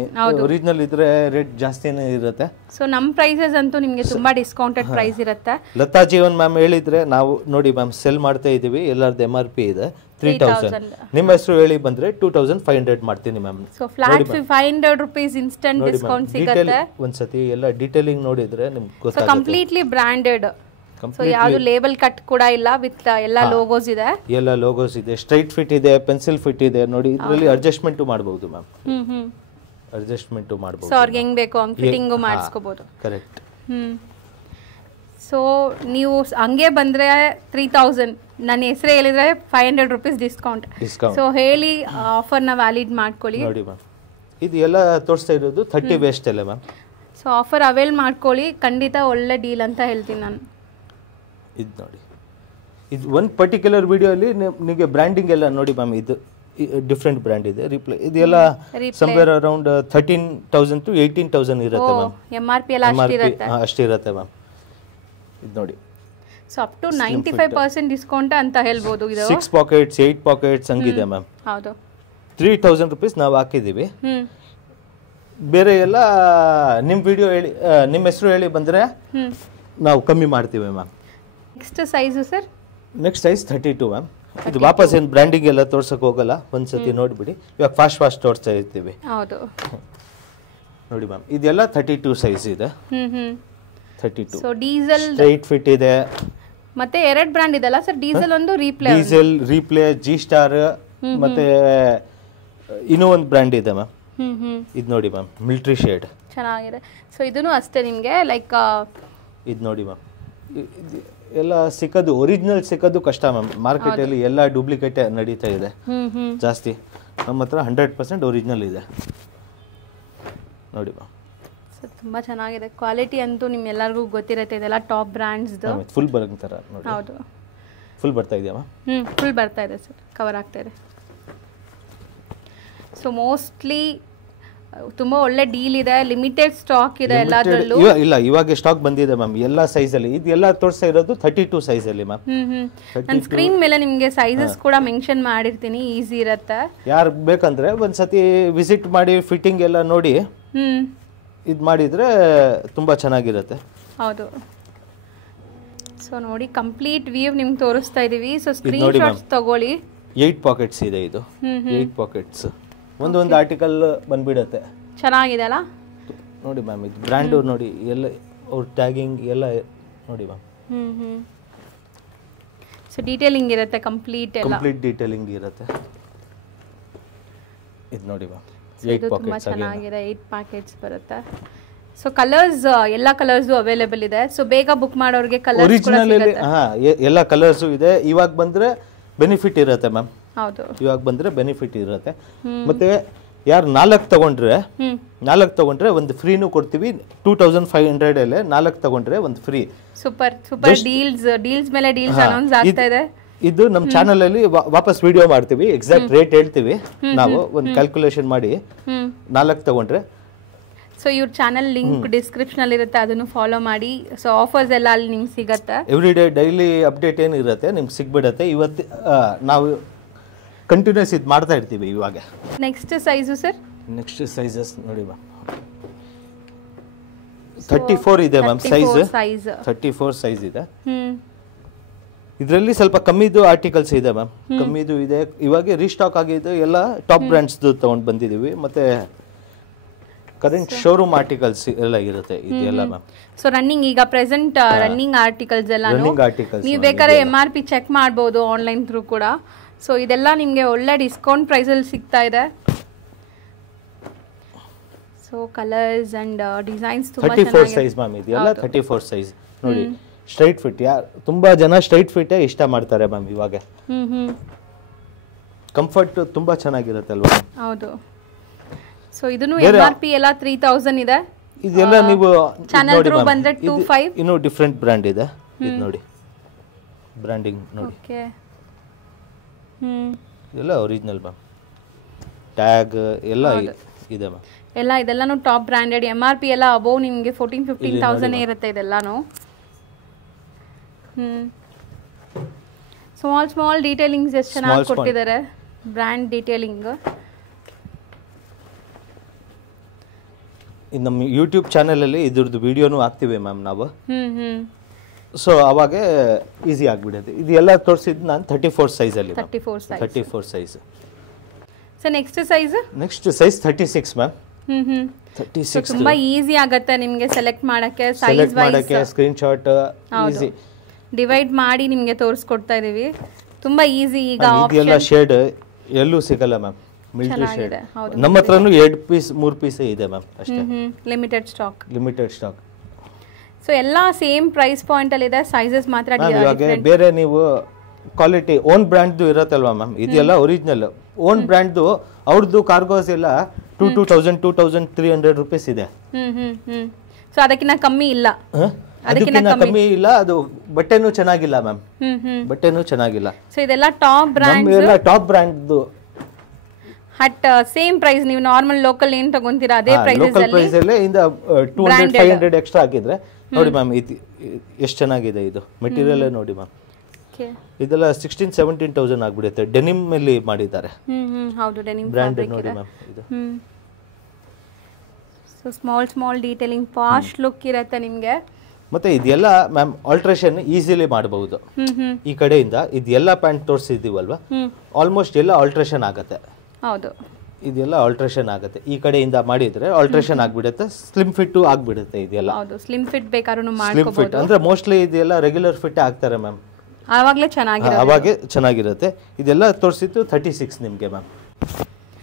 ಒರಿಜಿನಲ್ ಇದ್ರೆ ರೇಟ್ ಜಾಸ್ತಿನೇ ಇರುತ್ತೆ. ಸೊ ನಮ್ಮ ಪ್ರೈಸಸ್ ಅಂತೂ ನಿಮಗೆ ತುಂಬಾ ಡಿಸ್ಕೌಂಟೆಡ್ ಪ್ರೈಸ್ ಇರುತ್ತೆ. ಲತಾ ಜೀವನ್ ಮ್ಯಾಮ್ ಹೇಳಿದ್ರೆ ನಾವು ನೋಡಿ ಮ್ಯಾಮ್ ಸೆಲ್ ಮಾಡ್ತಾ ಇದೀವಿ. ಎಲ್ಲರದ್ದು MRP ಇದೆ 3000. ನಿಮ್ಮ ಹೆಸರು ಹೇಳಿ ಬಂದ್ರೆ 2500 ಮಾಡ್ತೀನಿ ma'am. So flat 500 rupees instant discount ಸಿಗುತ್ತೆ. ಒಂದ್ಸತಿ ಎಲ್ಲ ಡೀಟೇಲಿಂಗ್ ನೋಡಿದ್ರೆ ನಿಮ್ಗೆ ಗೊತ್ತಾಗುತ್ತೆ. Completely branded. ಸೊ ಯಾವುದು ಲೇಬಲ್ ಕಟ್ ಕೂಡ ಇಲ್ಲ, ವಿತ್ ಎಲ್ಲ ಲೋಗೋಸ್ ಇದೆ. ಎಲ್ಲ ಲೋಗೋಸ್ ಇದೆ, ಸ್ಟ್ರೈಟ್ ಫಿಟ್ ಇದೆ, ಪೆನ್ಸಿಲ್ ಫಿಟ್ ಇದೆ. ನೋಡಿ ಇದರಲ್ಲಿ ಅಡ್ಜಸ್ಟ್ಮೆಂಟ್ ಮಾಡಬಹುದು ಮ್ಯಾಮ್. ಅಡ್ಜಸ್ಟ್ಮೆಂಟ್ ಮಾಡಬಹುದು. ಸೊ ಅವ್ರಿಗೆ ಹೆಂಗ್ ಬೇಕೋ ಹಂಗೆ ಫಿಟ್ಟಿಂಗ್ ಮಾಡಿಸ್ಕೋಬಹುದು. ಕರೆಕ್ಟ್. ಸೊ ನೀವು ಹಂಗೆ ಬಂದ್ರೆ 3000, ನನ್ನ ಹೆಸರೇ ಹೇಳಿದ್ರೆ 500 ರೂಪೀಸ್ ಡಿಸ್ಕೌಂಟ್. ಸೊ ಹೇಳಿ ಆಫರ್ನ ವ್ಯಾಲಿಡ್ ಮಾಡ್ಕೊಳ್ಳಿ. ನೋಡಿ ಮ್ಯಾಮ್ ಇದು ಎಲ್ಲ ತೋರಿಸ್ತಾ ಇರೋದು 30 ವೇಸ್ಟ್ ಅಲ್ಲ ಮ್ಯಾಮ್. ಸೊ ಆಫರ್ ಅವೈಲ್ ಮಾಡ್ಕೊಳ್ಳಿ, ಖಂಡಿತ ಒಳ್ಳೆ ಡೀಲ್ ಅಂತ ಹೇಳ್ತೀನಿ ನಾನು. ಇದು ನೋಡಿ, ಇದು ಒಂದು ಪರ್ಟಿಕ್ಯುಲರ್ ವಿಡಿಯೋಲಿ ನಿಮಗೆ ಬ್ರ್ಯಾಂಡಿಂಗ್ ಎಲ್ಲ ನೋಡಿ ಮ್ಯಾಮ್. ಇದು ಡಿಫ್ರೆಂಟ್ ಬ್ರ್ಯಾಂಡ್ ಇದೆ. ಇದೆಲ್ಲ ಸಮ್ವೇರ್ ಅರೌಂಡ್ 13,000 to 18,000 ಇರುತ್ತೆ ಮ್ಯಾಮ್. MRP ಎಲ್ಲ ಅಷ್ಟಿರುತ್ತೆ ಮ್ಯಾಮ್. ಇದು ನೋಡಿ, ಸೊ ಅಪ್ ಟು 95% ಡಿಸ್ಕೌಂಟ್ ಅಂತ ಹೇಳ್ಬೋದು. ಇದು 6 ಪಾಕೆಟ್ಸ್ 8 ಪಾಕೆಟ್ಸ್ ಹಂಗಿದೆ ಮ್ಯಾಮ್. ಹೌದು. 3000 ರೂಪೀಸ್ ನಾವು ಹಾಕಿದ್ದೀವಿ. ಬೇರೆ ಎಲ್ಲ ನಿಮ್ಮ ವಿಡಿಯೋ ಹೇಳಿ, ನಿಮ್ಮ ಹೆಸರು ಹೇಳಿ ಬಂದರೆ ನಾವು ಕಮ್ಮಿ ಮಾಡ್ತೀವಿ ma'am. Next size sir? Next size 32 ma'am. ಇದು ವಾಪಸ್ ಏನು ಬ್ರ್ಯಾಂಡಿಂಗ್ ಎಲ್ಲ ತೋರ್ಸಕ್ಕೆ ಹೋಗಲ್ಲ, ಒಂದ್ಸತಿ ನೋಡಿಬಿಡಿ. ಇವಾಗ ಫಾಸ್ಟ್ ತೋರಿಸ್ತಾ ಇರ್ತೀವಿ. ಹೌದು ನೋಡಿ ಮ್ಯಾಮ್, ಇದೆಲ್ಲ 32 ಸೈಜ್ ಇದೆ. 32. ಸೊ ಡೀಸೆಲ್ ಸ್ಟ್ರೈಟ್ ಫಿಟ್ ಇದೆ. ಮತ್ತೆ ಎರಡು ಬ್ರ್ಯಾಂಡ್ ಇದೆಲ್ಲ ಸರ್, ಡೀಸೆಲ್ ಒಂದು, ರೀಪ್ಲೇ, ಜಿ ಸ್ಟಾರ್, ಮತ್ತೆ ಇನ್ನೂ ಒಂದು ಬ್ರ್ಯಾಂಡ್ ಇದೆ ಮ್ಯಾಮ್. ಇದು ನೋಡಿ ಮ್ಯಾಮ್, ಮಿಲಿಟರಿ ಶೇಡ್ ಚೆನ್ನಾಗಿದೆ. ಸೊ ಇದನ್ನು ಅಷ್ಟೇ ನಿಮಗೆ ಲೈಕ್ ಇದು ನೋಡಿ ಮ್ಯಾಮ್. ಎಲ್ಲ ಸಿಕ್ಕೋದು ಒರಿಜಿನಲ್ ಸಿಕ್ಕೋದು ಕಷ್ಟ ಮ್ಯಾಮ್. ಮಾರ್ಕೆಟಲ್ಲಿ ಎಲ್ಲ ಡೂಪ್ಲಿಕೇಟ್ ನಡೀತಾ ಇದೆ ಜಾಸ್ತಿ. ನಮ್ಮ ಹತ್ರ 100% ಒರಿಜಿನಲ್ ಇದೆ ನೋಡಿ ಮ್ಯಾಮ್. ತುಂಬ ಚೆನ್ನಾಗಿದೆ. ಕ್ವಾಲಿಟಿ ಅಂತೂ ನಿಮ್ಮೆಲ್ಲರಿಗೂ ಗೊತ್ತಿರುತ್ತೆ, ಇದೆಲ್ಲ ಟಾಪ್ ಬ್ರ್ಯಾಂಡ್ಸ್ದು. ಫುಲ್ ಬರಂತಾರ ನೋಡಿ. ಹೌದು, ಫುಲ್ ಬರ್ತಾ ಇದೆಯಾ ಮ್ಯಾಮ್? ಫುಲ್ ಬರ್ತಾ ಇದೆ ಸರ್, ಕವರ್ ಆಗ್ತಾ ಇದೆ. ಸೊ ಮೋಸ್ಟ್ಲಿ ತುಂಬಾ ಒಳ್ಳೆ ಡೀಲ್ ಇದೆ, ಲಿಮಿಟೆಡ್ ಸ್ಟಾಕ್ ಇದೆ ಎಲ್ಲದರಲ್ಲೂ. ಇಲ್ಲ, ಇವಾಗ ಸ್ಟಾಕ್ ಬಂದಿದೆ ಮ್ಯಾಮ್ ಎಲ್ಲ ಸೈಜ್ ಅಲ್ಲಿ. ಇದೆಲ್ಲ ತೋರಿಸ್ತಾ ಇರೋದು 32 ಸೈಜ್ ಅಲ್ಲಿ ಮ್ಯಾಮ್. ನಾನು ಸ್ಕ್ರೀನ್ ಮೇಲೆ ನಿಮಗೆ ಸೈಜಸ್ ಕೂಡ ಮೆನ್ಷನ್ ಮಾಡಿರ್ತೀನಿ, ಈಸಿ ಇರುತ್ತೆ. ಯಾರು ಬೇಕಂದ್ರೆ ಒಂದ್ಸತಿ ವಿಸಿಟ್ ಮಾಡಿ ಫಿಟ್ಟಿಂಗ್ ಎಲ್ಲ ನೋಡಿ ಇದು ಮಾಡಿದ್ರೆ ತುಂಬಾ ಚೆನ್ನಾಗಿರುತ್ತೆ. ಹೌದು. ಸೊ ನೋಡಿ, ಕಂಪ್ಲೀಟ್ ವ್ಯೂ ನಿಮ್ಗೆ ತೋರಿಸ್ತಾ ಇದೀವಿ. ಸೊ ಸ್ಕ್ರೀನ್ ಶಾಟ್ಸ್ ತಗೊಳ್ಳಿ. 8 ಪಾಕೆಟ್ಸ್ ಇದೆ ಇದು. 8 ಪಾಕೆಟ್ಸ್, ಒಂದೊಂದು ಆರ್ಟಿಕಲ್ ಬಂದ್ಬಿಡುತ್ತೆ. ಚೆನ್ನಾಗಿದೆ ಅಲ್ಲ? ನೋಡಿ ಮ್ಯಾಮ್, ಇದು ಬ್ರ್ಯಾಂಡು ನೋಡಿ ಎಲ್ಲ ಅವ್ರ ಟ್ಯಾಗಿಂಗ್ ಎಲ್ಲ ನೋಡಿ ಮ್ಯಾಮ್. ಸೊ ಡೀಟೇಲಿಂಗ್ ಇರುತ್ತೆ ಕಂಪ್ಲೀಟ್ ಡೀಟೇಲಿಂಗ್ ಇರುತ್ತೆ. ಇದು ನೋಡಿ ಮ್ಯಾಮ್, 8 ಪಾಕೆಟ್ಸ್ ಚೆನ್ನಾಗಿದೆ, 8 ಪ್ಯಾಕೆಟ್ಸ್ ಬರುತ್ತೆ. ಸೊ ಕಲರ್ಸ್ ಎಲ್ಲ ಕಲರ್ಸು ಅವೈಲೇಬಲ್ ಇದೆ. ಸೊ ಬೇಗ ಬುಕ್ ಮಾಡೋರಿಗೆ ಕಲರ್ಸ್ ಒರಿಜಿನಲ್ ಎಲ್ಲ ಕಲರ್ಸು ಇದೆ. ಇವಾಗ ಬಂದ್ರೆ ಬೆನಿಫಿಟ್ ಇರುತ್ತೆ ಮ್ಯಾಮ್. ಹೌದು, ಇವಾಗ ಬಂದ್ರೆ ಬೆನಿಫಿಟ್ ಇರುತ್ತೆ. ಮತ್ತೆ ಯಾರು 4 ತಗೊಂಡ್ರೆ ಒಂದು ಫ್ರೀನೂ ಕೊಡ್ತೀವಿ. 2500 ಅಲ್ಲೇ 4 ತಗೊಂಡ್ರೆ ಒಂದು ಫ್ರೀ. ಸೂಪರ್ ಡೀಲ್ಸ್ ಮೇಲೆ ಡೀಲ್ಸ್ ಅನೌನ್ಸ್ ಆಗ್ತಾ ಇದೆ. ಇದು ನಮ್ಮ ಚಾನಲ್ ಅಲ್ಲಿ ವಾಪಸ್ ವಿಡಿಯೋ ಮಾಡ್ತೀವಿ, ಎಕ್ಸಾಕ್ಟ್ ರೇಟ್ ಹೇಳ್ತೀವಿ ನಾವು, ಒಂದು ಕ್ಯಾಲ್ಕುಲೇಷನ್ ಮಾಡಿ 4 ತಗೊಂಡ್ರೆ. ಸೊ ಇವ್ರ ಚಾನಲ್ ಲಿಂಕ್ ಡಿಸ್ಕ್ರಿಪ್ಷನ್ ಅಲ್ಲಿ ಇರುತ್ತೆ, ಅದನ್ನು ಫಾಲೋ ಮಾಡಿ. ಸೊ ಆಫರ್ಸ್ ಎಲ್ಲ ಅಲ್ಲಿ ನಿಮ್ಗೆ ಸಿಗುತ್ತೆ. ಎವ್ರಿ ಡೇ ಡೈಲಿ ಅಪ್ಡೇಟ್ ಏನಿರುತ್ತೆ ನಿಮ್ಗೆ ಸಿಗ್ಬಿಡುತ್ತೆ. ಇವತ್ತು ನಾವು ಕಂಟಿನ್ಯೂಸ್ ಇದು ಮಾಡ್ತಾ ಇರ್ತೀವಿ. ಇವಾಗ next size sir, next sizes ನೋಡಿ ಮ್ಯಾಮ್, 34 ಇದೆ ಮ್ಯಾಮ್ ಸೈಜ್. 34 ಸೈಜ್ ಇದೆ. ಇದರಲ್ಲಿ ಸ್ವಲ್ಪ ಕಮ್ಮಿದು ಆರ್ಟಿಕಲ್ಸ್ ಇದೆ ಮ್ಯಾಮ್, ಕಮ್ಮಿದು ಇದೆ. ಇವಾಗ ರೀಸ್ಟಾಕ್ ಆಗಿದೆ, ಎಲ್ಲ ಟಾಪ್ ಬ್ರ್ಯಾಂಡ್ಸ್ ತಗೊಂಡು ಬಂದಿದ್ದೀವಿ. ಮತ್ತೆ ಕರೆಂಟ್ ಶೋರೂಮ್ ಆರ್ಟಿಕಲ್ಸ್ ಎಲ್ಲ ಇರುತ್ತೆ ಇದೆಲ್ಲ ಮ್ಯಾಮ್. ಸೊ ರನ್ನಿಂಗ್ ಈಗ ಪ್ರೆಸೆಂಟ್ ರನ್ನಿಂಗ್ ಆರ್ಟಿಕಲ್ಸ್ ಎಲ್ಲ ನೀವು ಬೇಕಾದ್ರೆ MRP ಚೆಕ್ ಮಾಡ್ಬೋದು ಆನ್ಲೈನ್ ಥ್ರೂ ಕೂಡ. ಸೊ ಇದೆಲ್ಲ ನಿಮಗೆ ಒಳ್ಳೆ ಡಿಸ್ಕೌಂಟ್ ಪ್ರೈಸಲ್ಲಿ ಸಿಗ್ತಾ ಇದೆ. ಸೊ ಕಲರ್ಸ್ ಅಂಡ್ ಡಿಸೈನ್ಸ್ ತುಂಬಾ 34 ಸೈಜ್ ಮ್ಯಾಮ್, ಇದೆಲ್ಲ 34 ಸೈಜ್ ನೋಡಿ. ಸ್ಟ್ರೈಟ್ ಫಿಟ್, ತುಂಬಾ ಜನ ಸ್ಟ್ರೈಟ್ ಫಿಟ್ ಇಷ್ಟ ಮಾಡ್ತಾರೆ ಮ್ಯಾಮ್. ಇವಾಗ ಕಂಫರ್ಟ್ ತುಂಬಾ ಚೆನ್ನಾಗಿರುತ್ತೆ ಅಲ್ವಾ? ಹೌದು. ಸೊ ಇದನ್ನು MRP ಎಲ್ಲ 3000 ಇದೆ. ಇದೆಲ್ಲ ನೀವು ಚಾನೆಲ್ ಥ್ರೂ ಬಂದ್ರೆ 25. ಇನ್ನು ಡಿಫರೆಂಟ್ ಬ್ರ್ಯಾಂಡ್ ಇದೆ, ಇದು ನೋಡಿ ಬ್ರ್ಯಾಂಡಿಂಗ್ ನೋಡಿ. ಓಕೆ, ಇದೆಲ್ಲ ಒರಿಜಿನಲ್ ಮ್ಯಾಮ್, ಟ್ಯಾಗ್ ಎಲ್ಲ ಇದೆ ಮ್ಯಾಮ್. ಇದೆಲ್ಲಾನು ಟಾಪ್ ಬ್ರ್ಯಾಂಡೆಡ್. MRP ಎಲ್ಲ ಅಬೋವ್ ನಿಮಗೆ 14-15,000 ಇರುತ್ತೆ ಇದೆಲ್ಲಾನು. ಸ್ಮಾಲ್ ಡೀಟೇಲಿಂಗ್ಸ್ ಎಷ್ಟು ಚೆನ್ನಾಗಿ ಕೊಟ್ಟಿದ್ದಾರೆ, ಬ್ರ್ಯಾಂಡ್ ಡೀಟೇಲಿಂಗ್. ನಮ್ಮ ಯೂಟ್ಯೂಬ್ ಚಾನಲಲ್ಲಿ ಇದ್ರದ್ದು ವಿಡಿಯೋನು ಹಾಕ್ತೀವಿ ಮ್ಯಾಮ್ ನಾವು. ಸೊ ಅವಾಗ ಈಸಿ ಆಗಿಬಿಡುತ್ತೆ. ಇದೆಲ್ಲ ತೋರಿಸಿದ್ದು ನಾನು 34 ಸೈಜಲ್ಲಿ. 34 size. So next size 36 ma'am. 36 ತುಂಬಾ ಈಸಿ ಆಗುತ್ತೆ ನಿಮಗೆ ಸೆಲೆಕ್ಟ್ ಮಾಡಕ್ಕೆ, size wise screen shot easy divide ಮಾಡಿ ನಿಮಗೆ ತೋರಿಸ್ಕೊಡ್ತಾ ಇದೀವಿ. ತುಂಬಾ ಈಸಿ. ಈಗ ಇದೆಲ್ಲ ಶೇಡ್ ಎಲ್ಲೂ ಸಿಗಲ್ಲ ಮ್ಯಾಮ್, ಮಿಲಿಟರಿ ಶೇಡ್. ನಮ್ಮ ಹತ್ರನೂ 2 ಪೀಸ್ 3 ಪೀಸ್ ಇದೆ ಮ್ಯಾಮ್ ಅಷ್ಟೇ. Limited stock. ಸೊ ಎಲ್ಲ ಸೇಮ್ ಪ್ರೈಸ್ ಪಾಯಿಂಟ್ ಅಲ್ಲಿ ಇದೆ, ಸೈಜಸ್ ಮಾತ್ರ ಇವಾಗ ಬೇರೆ ನೀವು ಕ್ವಾಲಿಟಿ ಓನ್ ಬ್ರ್ಯಾಂಡ್ದು ಇರತ್ತಲ್ವಾ ಮ್ಯಾಮ್, ಇದೆಲ್ಲ ಒರಿಜಿನಲ್ ಓನ್ ಬ್ರ್ಯಾಂಡ್ದು. ಅವ್ರದ್ದು ಕಾರ್ಗೋಸ್ ಎಲ್ಲ 2,300 ರೂಪೀಸ್ ಇದೆ. ಸೊ ಅದಕ್ಕಿಂತ ಕಮ್ಮಿ ಇಲ್ಲ, ಕಮ್ಮಿ ಇಲ್ಲ. ಅದು ಬಟ್ಟೆನೂ ಚೆನ್ನಾಗಿಲ್ಲ ಮ್ಯಾಮ್, ಬಟ್ಟೆನೂ ಚೆನ್ನಾಗಿಲ್ಲ. ಸೊ ಇದೆಲ್ಲ ಟಾಪ್ ಬ್ರ್ಯಾಂಡ್, ಎಲ್ಲ ಟಾಪ್ ಬ್ರ್ಯಾಂಡ್ದು. ಅಟ್ ಸೇಮ್ ಪ್ರೈಸ್ ನೀವು ನಾರ್ಮಲ್ ಲೋಕಲ್ ಏನ್ ತಗೊಂತೀರಾ ಅದೇ ಪ್ರೈಸಸ್ ಅಲ್ಲಿ ಇಂದ 200-500 ಎಕ್ಸ್ಟ್ರಾ ಹಾಕಿದ್ರೆ ನೋಡಿ ಮ್ಯಾಮ್. ಎಷ್ಟು ಚೆನ್ನಾಗಿದೆ ಇದು ಮೆಟೀರಿಯಲ್ ನೋಡಿ ಮ್ಯಾಮ್. ಇದೆಲ್ಲ 16,000-17,000 ಆಗ್ಬಿಡುತ್ತೆ. ಡೆನಿಮ್ ಅಲ್ಲಿ ಮಾಡಿದ್ದಾರೆ. ಹೌದು, ಡೆನಿಮ್ ಬ್ರ್ಯಾಂಡ್ ನೋಡಿ ಮ್ಯಾಮ್ ಇದು. So small detailing, fast look ಇರುತ್ತೆ ನಿಮಗೆ. ಮತ್ತೆ ಇದೆಲ್ಲ ಮ್ಯಾಮ್ ಆಲ್ಟ್ರೇಷನ್ ಈಸಿಲಿ ಮಾಡಬಹುದು. ಈ ಕಡೆಯಿಂದ ಇದೆಲ್ಲ ಪ್ಯಾಂಟ್ ತೋರಿಸಿದೀವಲ್ವಾ, ಆಲ್ಮೋಸ್ಟ್ ಎಲ್ಲ ಆಲ್ಟ್ರೇಷನ್ ಆಗುತ್ತೆ. ಹೌದು, ಇದೆಲ್ಲ ಆಲ್ಟ್ರೇಷನ್ ಆಗುತ್ತೆ. ಈ ಕಡೆಯಿಂದ ಮಾಡಿದ್ರೆ ಆಲ್ಟ್ರೇಷನ್ ಆಗ್ಬಿಡುತ್ತೆ, ಸ್ಲಿಮ್ ಫಿಟ್ ಆಗ್ಬಿಡುತ್ತೆ. ಇದೆಲ್ಲ ಹೌದು, ಸ್ಲಿಮ್ ಫಿಟ್ ಬೇಕಾದ್ರೂ ಸ್ಲಿಮ್ ಫಿಟ್ ಅಂದ್ರೆ ಮೋಸ್ಟ್ಲಿ ಇದೆಲ್ಲ ರೆಗ್ಯುಲರ್ ಫಿಟ್ ಆಗ್ತಾರೆ ಮ್ಯಾಮ್, ಆವಾಗಲೇ ಚೆನ್ನಾಗಿರುತ್ತೆ. ಇದೆಲ್ಲ ತೋರಿಸಿದ್ದು 36 ನಿಮಗೆ ಮ್ಯಾಮ್.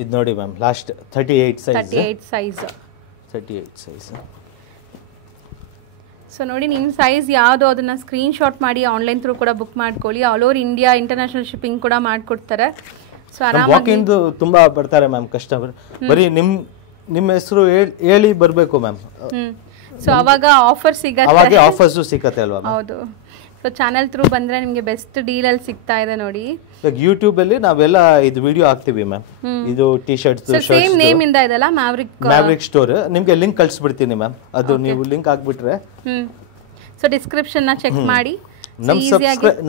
ಇದು ನೋಡಿ ಮ್ಯಾಮ್, ಲಾಸ್ಟ್ 38 ಸೈಜ್. ಸೊ ನೋಡಿ ನಿಮ್ಮ ಸೈಜ್ ಯಾವುದು ಅದನ್ನ ಸ್ಕ್ರೀನ್ ಶಾಟ್ ಮಾಡಿ ಆನ್ಲೈನ್ ಥ್ರೂ ಕೂಡ ಬುಕ್ ಮಾಡ್ಕೊಳ್ಳಿ. All over India international shipping ಕೂಡ ಮಾಡ್ಕೊಡ್ತಾರೆ. ಸೊ ಆರಾಮಾಗಿ ತುಂಬಾ ಬರ್ತಾರೆ ಮ್ಯಾಮ್ ಕಸ್ಟಮರ್. ಬರೀ ನಿಮ್ಮ ಹೆಸರು ಹೇಳಿ ಬರಬೇಕು ಮ್ಯಾಮ್. ಸೊ ಅವಾಗ ಆಫರ್ ಸಿಗುತ್ತೆ, ಅವಾಗ ಆಫರ್ಸ್ ಸಿಗುತ್ತೆ ಅಲ್ವಾ? ಹೌದು. ಸೊ ಚಾನೆಲ್ ಥ್ರೂ ಬಂದ್ರೆ ನಿಮಗೆ ಬೆಸ್ಟ್ ಡೀಲ್ ಅಲ್ಲಿ ಸಿಗ್ತಾ ಇದೆ ನೋಡಿ. ಯೂಟ್ಯೂಬ್ ಅಲ್ಲಿ ನಾವೆಲ್ಲ ಇದು ವಿಡಿಯೋ ಹಾಕ್ತಿವಿ ಮ್ಯಾಮ್. ಇದು ಟಿ ಶರ್ಟ್ಸ್ ಸೇಮ್ ನೇಮ್ ಇಂದ ಇದೆಲ್ಲ ಮ್ಯಾವ್ರಿಕ್ ಸ್ಟೋರ್. ನಿಮಗೆ ಲಿಂಕ್ ಕಳಿಸ್ಬಿಡ್ತೀನಿ ಮ್ಯಾಮ್, ಅದು ನೀವು ಲಿಂಕ್ ಹಾಕ್ಬಿಟ್ರೆ. ಸೊ ಡಿಸ್ಕ್ರಿಪ್ಷನ್ ನ ಚೆಕ್ ಮಾಡಿ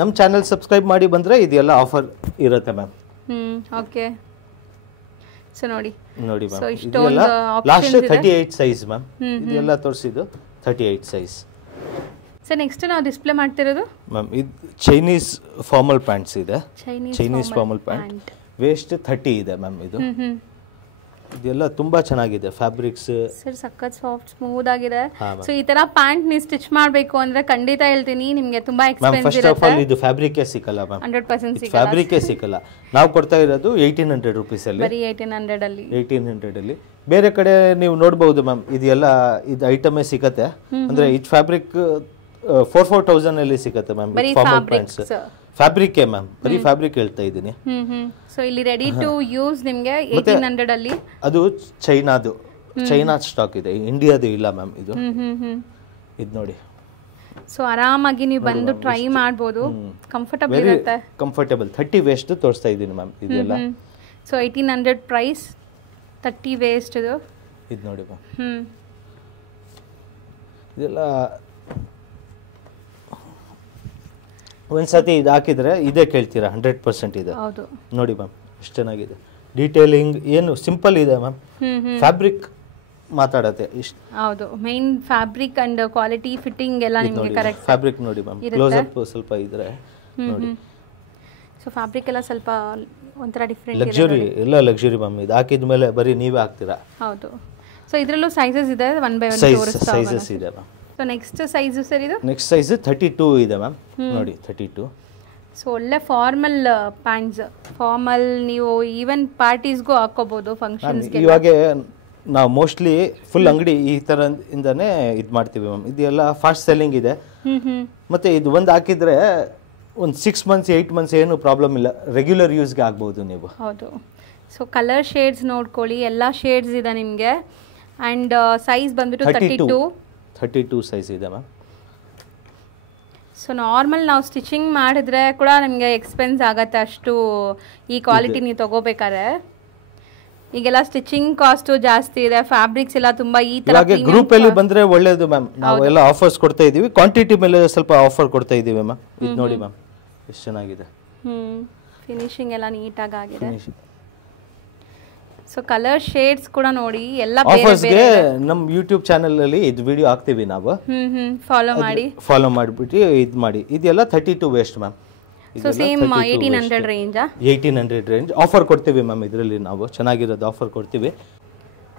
ನಮ್ಮ ಚಾನೆಲ್ ಸಬ್ಸ್ಕ್ರೈಬ್ ಮಾಡಿ ಬಂದ್ರೆ ಇದೆಲ್ಲ ಆಫರ್ ಇರುತ್ತೆ ಮ್ಯಾಮ್. ಓಕೆ. ಸೊ ನೋಡಿ ಮ್ಯಾಮ್, ಇದೆಲ್ಲ ಲಾಸ್ಟ್ 38 ಸೈಜ್ ಮ್ಯಾಮ್. ಇದೆಲ್ಲ ತೋರಿಸಿದ್ದು 38 ಸೈಜ್. ಸೊ ನೆಕ್ಸ್ಟ್ ನಾವು ಡಿಸ್ಪ್ಲೇ ಮಾಡ್ತಿರೋದು ಮ್ಯಾಮ್ ಇದು ಚೈನೀಸ್ ಫಾರ್ಮಲ್ ಪ್ಯಾಂಟ್ಸ್ ಇದೆ. ಚೈನೀಸ್ ಫಾರ್ಮಲ್ ಪ್ಯಾಂಟ್ ವೇಸ್ಟ್ 30 ಇದೆ ಮ್ಯಾಮ್. ಇದು ಇದೆಲ್ಲ ತುಂಬಾ ಚೆನ್ನಾಗಿದೆ ಫ್ಯಾಬ್ರಿಕ್ಸ್ ಸರ್, ಸಖತ್ ಸಾಫ್ಟ್ ಸ್ಮೂತ್ ಆಗಿದೆ. ಸೊ ಈ ತರ ಪ್ಯಾಂಟ್ ನೀವು ಸ್ಟಿಚ್ ಮಾಡಬೇಕು ಅಂದ್ರೆ ಖಂಡಿತ ಹೇಳ್ತೀನಿ ನಿಮಗೆ ತುಂಬಾ ಎಕ್ಸ್ಪೆನ್ಸಿವ್ ಫಸ್ಟ್ ಆಫ್ ಆಲ್ ಇದು ಫ್ಯಾಬ್ರಿಕೇ ಸಿಕ್ಕಲ್ಲ ಮ್ಯಾಮ್. 100% ಸಿಗಲ್ಲ. ಫ್ಯಾಬ್ರಿಕೇ ಸಿಕ್ಕಲ್ಲ. ನಾವು ಕೊಡ್ತಾ ಇರೋದು 1800 rupees ಅಲ್ಲಿ. ಬರೀ 1800 ಅಲ್ಲಿ. 1800 ಅಲ್ಲಿ. ಬೇರೆ ಕಡೆ ನೀವು ನೋಡಬಹುದು ಮ್ಯಾಮ್, ಇದೆಲ್ಲ ಇದು ಐಟಮೇ ಸಿಗತ್ತೆ. ಅಂದ್ರೆ ಇದು ಫ್ಯಾಬ್ರಿಕ್ 4000 ಅಲ್ಲಿ ಸಿಗತ್ತೆ ಮ್ಯಾಮ್. ಫಾರ್ಮಲ್ ಪ್ಯಾಂಟ್ಸ್ ಫ್ಯಾಬ್ರಿಕೇ ಮ್ಯಾಮ್, ಬರೀ ಫ್ಯಾಬ್ರಿಕ್ ಹೇಳ್ತಾ ಇದ್ದೀನಿ. ಸೊ ಇಲ್ಲಿ ರೆಡಿ ಟು ಯೂಸ್ ನಿಮಗೆ 1800 ಅಲ್ಲಿ. ಅದು ಚೈನಾ ಸ್ಟಾಕ್ ಇದೆ, ಇಂಡಿಯಾದು ಇಲ್ಲ ಮ್ಯಾಮ್. ಇದು ನೋಡಿ. ಸೊ ಆರಾಮಾಗಿ ನೀವು ಬಂದು ಟ್ರೈ ಮಾಡಬಹುದು. ಕಂಫರ್ಟಬಲ್ ಇರುತ್ತೆ. ಕಂಫರ್ಟಬಲ್ 30 ವೇಸ್ಟ್ ತೋರಿಸ್ತಾ ಇದ್ದೀನಿ ಮ್ಯಾಮ್. ಇದೆಲ್ಲ ಸೊ 1800 ಪ್ರೈಸ್, 30 ವೇಸ್ಟ್ ಇದು ನೋಡಿ ಮ್ಯಾಮ್. ಇದೆಲ್ಲ ಒಂದ್ಸತಿ ಇದು ಹಾಕಿದ್ರೆ ಇದೇ ಕೇಳ್ತೀರಾ, 100% ಇದೆ. ನೋಡಿ ಮ್ಯಾಮ್ ಎಷ್ಟು ಚೆನ್ನಾಗಿದೆ. ಡೀಟೇಲಿಂಗ್ ಏನು ಸಿಂಪಲ್ ಇದೆ ಮ್ಯಾಮ್. ಫ್ಯಾಬ್ರಿಕ್ ಮಾತಾಡತ್ತೆ ಇಷ್ಟು. ಹೌದು, main fabric and quality fitting ಎಲ್ಲ ನಿಮಗೆ ಕರೆಕ್ಟ್. ಫ್ಯಾಬ್ರಿಕ್ ನೋಡಿ ಮ್ಯಾಮ್, ಕ್ಲೋಸ್ ಅಪ್ ಸ್ವಲ್ಪ ಇದ್ರೆ ನೋಡಿ. ಸೊ ಫ್ಯಾಬ್ರಿಕ್ ಎಲ್ಲ ಸ್ವಲ್ಪ ಒಂಥರ ಡಿಫರೆಂಟ್ ಲಕ್ಸುರಿ, ಎಲ್ಲ ಲಕ್ಸುರಿ ಮ್ಯಾಮ್. ಇದು ಹಾಕಿದ ಮೇಲೆ ಬರೀ ನೀವೇ ಹಾಕ್ತೀರಾ. ಹೌದು. ಸೊ ಇದರಲ್ಲೂ ಸೈಜಸ್ ಇದೆ, 1 by 1 ಸೈಜಸ್ ಇದೆ ma'am. So next size sir ಇದು? ನೆಕ್ಸ್ಟ್ ಸೈಜ್ 32 ಇದೆ ಮ್ಯಾಮ್. ನೋಡಿ 32. ಸೊ ಒಳ್ಳೆ ಫಾರ್ಮಲ್ ಪ್ಯಾಂಟ್ಸ್, ಫಾರ್ಮಲ್ ನೀವು ಈವನ್ ಪಾರ್ಟೀಸ್ಗೂ ಹಾಕೋಬಹುದು, ಫಂಕ್ಷನ್ಸ್ಗೆ. ಇವಾಗ ನಾವು ಮೋಸ್ಟ್ಲಿ ಫುಲ್ ಅಂಗಡಿ ಈ ತರ ಇಂದಾನೆ ಇದು ಮಾಡ್ತೀವಿ ಮ್ಯಾಮ್. ಇದೆಲ್ಲ ಫಾಸ್ಟ್ ಸೆಲ್ಲಿಂಗ್ ಇದೆ. ಮತ್ತೆ ಇದು ಒಂದು ಹಾಕಿದ್ರೆ ಒಂದು 6 months 8 months ಏನು ಪ್ರಾಬ್ಲಮ್ ಇಲ್ಲ, ರೆಗ್ಯುಲರ್ ಯೂಸ್ಗೆ ಆಗ್ಬೋದು ನೀವು. ಹೌದು. ಸೊ ಕಲರ್ ಶೇಡ್ಸ್ ನೋಡ್ಕೊಳ್ಳಿ, ಎಲ್ಲ ಶೇಡ್ಸ್ ಇದೆ ನಿಮಗೆ. ಆ್ಯಂಡ್ ಸೈಜ್ ಬಂದ್ಬಿಟ್ಟು 32 ಸೈಜ್ ಇದೆ ಮ್ಯಾಮ್. ಸೊ ನಾರ್ಮಲ್ ನಾವು ಸ್ಟಿಚಿಂಗ್ ಮಾಡಿದ್ರೆ ಕೂಡ ನಿಮಗೆ ಎಕ್ಸ್ಪೆನ್ಸ್ ಆಗುತ್ತೆ ಅಷ್ಟು, ಈ ಕ್ವಾಲಿಟಿ ನೀವು ತಗೋಬೇಕಾದ್ರೆ. ಈಗೆಲ್ಲ ಸ್ಟಿಚಿಂಗ್ ಕಾಸ್ಟು ಜಾಸ್ತಿ ಇದೆ, ಫ್ಯಾಬ್ರಿಕ್ಸ್ ಎಲ್ಲ ತುಂಬಾ ಈ ತರ ಗ್ರೂಪ್ ಅಲ್ಲಿ ಬಂದ್ರೆ ಒಳ್ಳೇದು ಮ್ಯಾಮ್. ನಾವೆಲ್ಲ ಆಫರ್ಸ್ ಕೊಡ್ತಾ ಇದೀವಿ, ಕ್ವಾಂಟಿಟಿ ಮೇಲೆ ಸ್ವಲ್ಪ ಆಫರ್ ಕೊಡ್ತಾ ಇದೀವಿ ಮ್ಯಾಮ್. ಇದು ನೋಡಿ ಮ್ಯಾಮ್ ಎಷ್ಟು ಚೆನ್ನಾಗಿದೆ. ಫಿನಿಶಿಂಗ್ ಎಲ್ಲ ನೀಟಾಗಿ ಆಗಿದೆ. ಸೊ ಕಲರ್ ಶೇಡ್ಸ್ ಕೂಡ ನೋಡಿ, ಎಲ್ಲ ಆಫರ್ಸ್ಗೆ ನಮ್ಮ ಯೂಟ್ಯೂಬ್ ಚಾನೆಲ್ ಅಲ್ಲಿ ಇದು ವಿಡಿಯೋ ಹಾಕ್ತೀವಿ ನಾವು. ಫಾಲೋ ಮಾಡಿಬಿಟ್ಟು ಇದು ಮಾಡಿ. ಇದೆಲ್ಲ 32 waste ma'am. So same 1800 range. 1800 range offer ಕೊಡ್ತೀವಿ ಮ್ಯಾಮ್. ಇದರಲ್ಲಿ ನಾವು ಚೆನ್ನಾಗಿರೋದು ಆಫರ್ ಕೊಡ್ತೀವಿ.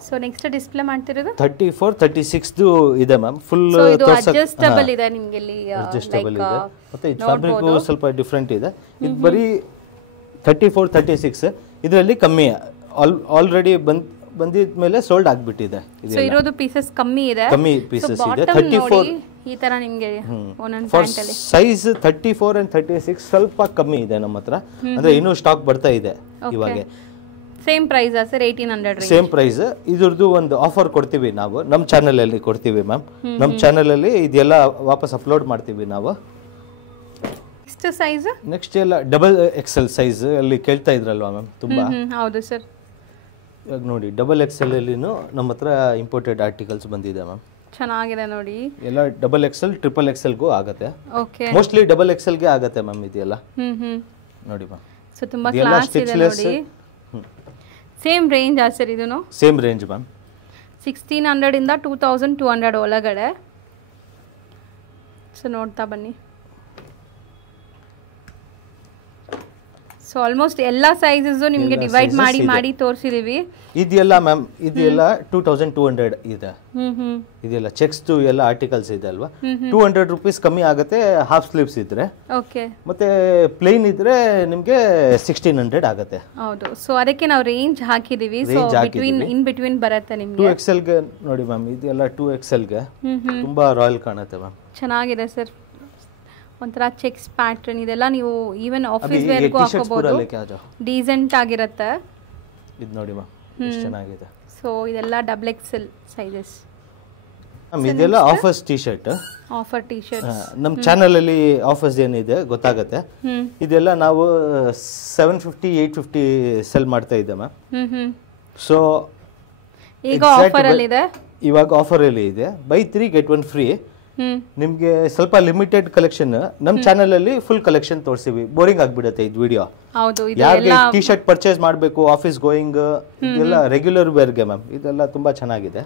ಸೊ ನೆಕ್ಸ್ಟ್ ಡಿಸ್ಪ್ಲೇ ಮಾಡ್ತಿರೋದು 34 36 ಇದೆ ಮ್ಯಾಮ್. ಫುಲ್ ಅಡ್ಜಸ್ಟಬಲ್ ಇದೆ ನಿಮಗೆ ಇಲ್ಲಿ. ಅಡ್ಜಸ್ಟಬಲ್ ಇದೆ. ಮತ್ತೆ ಇದು ಫ್ಯಾಬ್ರಿಕ್ ಸ್ವಲ್ಪ ಡಿಫರೆಂಟ್ ಇದೆ. ಇದು ಬರೀ 34 36 ಇದರಲ್ಲಿ ಕಮ್ಮಿ ಆಲ್ರೆಡಿ ಬಂದಿದ ಮೇಲೆ ಸೋಲ್ಡ್ ಆಗಿಬಿಟ್ಟಿದೆ. ಸೊ ಇರೋದು ಪೀಸಸ್ ಕಮ್ಮಿ ಇದೆ. ಕಮ್ಮಿ ಪೀಸಸ್ ಇದೆ. 34 ಈ ತರ ನಿಮಗೆ ಒಂದೊಂದು ಪ್ಯಾಂಟ್ ಅಲ್ಲಿ ಸೈಜ್ 34 and 36 ಸ್ವಲ್ಪ ಕಮ್ಮಿ ಇದೆ ನಮ್ಮ ಹತ್ರ. ಅಂದ್ರೆ ಇನ್ನೂ ಸ್ಟಾಕ್ ಬರ್ತಾ ಇದೆ ಇವಾಗ. Same price sir 1800 same price. ಇದ್ರದ್ದು ಒಂದು ಆಫರ್ ಕೊಡ್ತೀವಿ ನಾವು, ನಮ್ಮ ಚಾನೆಲ್ ಅಲ್ಲಿ ಕೊಡ್ತೀವಿ ಮ್ಯಾಮ್. ನಮ್ಮ ಚಾನೆಲ್ ಅಲ್ಲಿ ಇದೆಲ್ಲ ವಾಪಸ್ ಅಪ್ಲೋಡ್ ಮಾಡ್ತೀವಿ ನಾವು. ನೆಕ್ಸ್ಟ್ ಸೈಜ್ ನೆಕ್ಸ್ಟ್ ಎಲ್ಲ XXL ಸೈಜ್ ಅಲ್ಲಿ ಕೇಳ್ತಾ ಇದ್ರಲ್ವಾ ಮ್ಯಾಮ್ ತುಂಬಾ. ಹೌದು ಸರ್. ಇವಾಗ ನೋಡಿ XXL ಅಲ್ಲಿನೂ ನಮ್ಮ ಹತ್ರ ಇಂಪೋರ್ಟೆಡ್ ಆರ್ಟಿಕಲ್ಸ್ ಬಂದಿದೆ ಮ್ಯಾಮ್. ಚೆನ್ನಾಗಿದೆ ನೋಡಿ. ಎಲ್ಲ XXL XXL ಗೂ ಆಗುತ್ತೆ. ಓಕೆ, ಮೋಸ್ಟ್ಲಿ XXL ಗೆ ಆಗುತ್ತೆ ಮ್ಯಾಮ್ ಇದೆಲ್ಲ. ನೋಡಿ ಮ್ಯಾಮ್. ಸೊ ತುಂಬಾ ಕ್ಲಾಸ್ ಇದೆ ನೋಡಿ. ಸೇಮ್ ರೇಂಜ್ ಸರ್ ಇದೂನು? Same range ma'am. 1600 ಇಂದ 2200 ಒಳಗಡೆ. ಸೊ ನೋಡ್ತಾ ಬನ್ನಿ. ಸೊ ಆಲ್ಮೋಸ್ಟ್ ಎಲ್ಲ ಸೈಜಸ್ ನಿಮಗೆ ಡಿವೈಡ್ ಮಾಡಿ ತೋರಿಸಿದೀವಿ. ಇದೆಲ್ಲ ಮ್ಯಾಮ್ ಇದೆಲ್ಲ 2200 ಇದೆ. ಇದೆಲ್ಲ ಚೆಕ್ಸ್ ಎಲ್ಲ ಆರ್ಟಿಕಲ್ಸ್ ಇದೆ ಅಲ್ವಾ. 200 ರೂಪೀಸ್ ಕಮ್ಮಿ ಆಗುತ್ತೆ ಹಾಫ್ ಸ್ಲೀವ್ಸ್ ಇದ್ರೆ. ಓಕೆ. ಮತ್ತೆ ಪ್ಲೇನ್ ಇದ್ರೆ ನಿಮಗೆ 1600 ಆಗುತ್ತೆ. ಹೌದು. ಸೊ ಅದಕ್ಕೆ ನಾವು ರೇಂಜ್ ಹಾಕಿದೀವಿ. ಸೊ ಇನ್ ಬಿಟ್ವೀನ್ ಬರುತ್ತೆ ನಿಮಗೆ. 2XL ಗೆ ನೋಡಿ ಮ್ಯಾಮ್. ಇದೆಲ್ಲ 2XL ಗೆ ತುಂಬಾ ರಾಯಲ್ ಕಾಣುತ್ತೆ ಮ್ಯಾಮ್. ಚೆನ್ನಾಗಿದೆ ಸರ್. ಒಂಥರ ಚೆಕ್ಸ್ ಪ್ಯಾಟರ್ನ್ ಇದೆಲ್ಲ ನೀವು ಈವನ್ ಆಫೀಸ್ ವೇರ್ಗೂ ಹಾಕೋಬಹುದು. ಡೀಸೆಂಟ್ ಆಗಿರುತ್ತೆ. ಇದು ನೋಡಿ ಮ್ಯಾಮ್ ಎಷ್ಟು ಚೆನ್ನಾಗಿದೆ. ಸೊ ಇದೆಲ್ಲ XXL ಸೈಜಸ್. ಇದೆಲ್ಲ ಆಫರ್ಸ್ ಟಿ-ಶರ್ಟ್. ಆಫರ್ ಟಿ-ಶರ್ಟ್ ನಮ್ಮ ಚಾನೆಲ್ ಅಲ್ಲಿ ಆಫರ್ಸ್ ಏನಿದೆ ಗೊತ್ತಾಗುತ್ತೆ. ಇದೆಲ್ಲ ನಾವು 750 850 ಸೆಲ್ ಮಾಡ್ತಾ ಇದ್ದೆ ಮ್ಯಾಮ್. ಸೊ ಈಗ ಆಫರ್ ಅಲ್ಲಿ ಇದೆ. ಇವಾಗ ಆಫರ್ ಅಲ್ಲಿ ಇದೆ. By 3 get 1 free. ನಿಮ್ಗೆ ಸ್ವಲ್ಪ ಲಿಮಿಟೆಡ್ ಕಲೆಕ್ಷನ್ ನಮ್ಮ ಚಾನೆಲ್ ಅಲ್ಲಿ ಫುಲ್ ಕಲೆಕ್ಷನ್ ತೋರಿಸ್ತೀವಿ. ಬೋರಿಂಗ್ ಆಗ್ಬಿಡುತ್ತೆ ಇದು ವಿಡಿಯೋ. ಯಾರಿಗೆ ಟಿ-ಶರ್ಟ್ ಪರ್ಚೇಸ್ ಮಾಡಬೇಕು ಆಫೀಸ್ ಗೋಯಿಂಗ್ ಇದೆಲ್ಲ ರೆಗ್ಯುಲರ್ ವೇರ್ಗೆ ಮ್ಯಾಮ್ ಇದೆಲ್ಲ ತುಂಬಾ ಚೆನ್ನಾಗಿದೆ.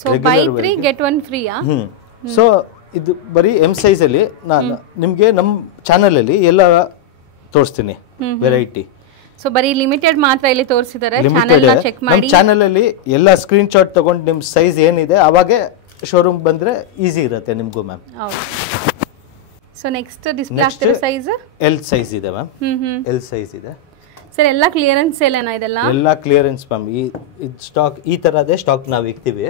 So by 3 get 1 free. So ಇದು ಬರೀ M ಸೈಜ್ ಅಲ್ಲಿ ನಾನು ನಿಮ್ಗೆ ನಮ್ಮ ಚಾನೆಲ್ ಅಲ್ಲಿ ಎಲ್ಲ ತೋರಿಸ್ತೀನಿ ವೆರೈಟಿ. ಸೊ ಬರೀ ಲಿಮಿಟೆಡ್ ಮಾತ್ರ ಇಲ್ಲಿ ತೋರಿಸಿದ್ದಾರೆ, ಚಾನೆಲ್ ಲಿಮಿಟೆಡ್. ನ ಚೆಕ್ ನಮ್ಮ ಮಾಡಿ. ಚಾನೆಲ್ ಅಲ್ಲಿ ಎಲ್ಲ ಸ್ಕ್ರೀನ್ ಶಾಟ್ ತಗೊಂಡು ನಿಮ್ ಸೈಜ್ ಏನಿದೆ ಅವಾಗೆ ಶೋರೂಮ್ ಬಂದ್ರೆ ಈಸಿ ಇರುತ್ತೆ ನಿಮ್ಗೂ ಮ್ಯಾಮ್. ಸೊ ನೆಕ್ಸ್ಟ್ ಡಿಸ್ಪ್ಲೇ ಆಗ್ತಿರೋ ಸೈಜ್ ಎಲ್ ಸೈಜ್ ಇದೆ ಮ್ಯಾಮ್. ಎಲ್ ಸೈಜ್ ಇದೆ ಸರ್. ಎಲ್ಲ ಕ್ಲಿಯರೆನ್ಸ್ ಸೇಲೇನಾ ಇದೆಲ್ಲ? ಎಲ್ಲ ಕ್ಲಿಯರೆನ್ಸ್ ಮ್ಯಾಮ್. ಈ ಸ್ಟಾಕ್ ಈ ತರದೇ ಸ್ಟಾಕ್ ನಾವು ಇಕ್ತೀವಿ.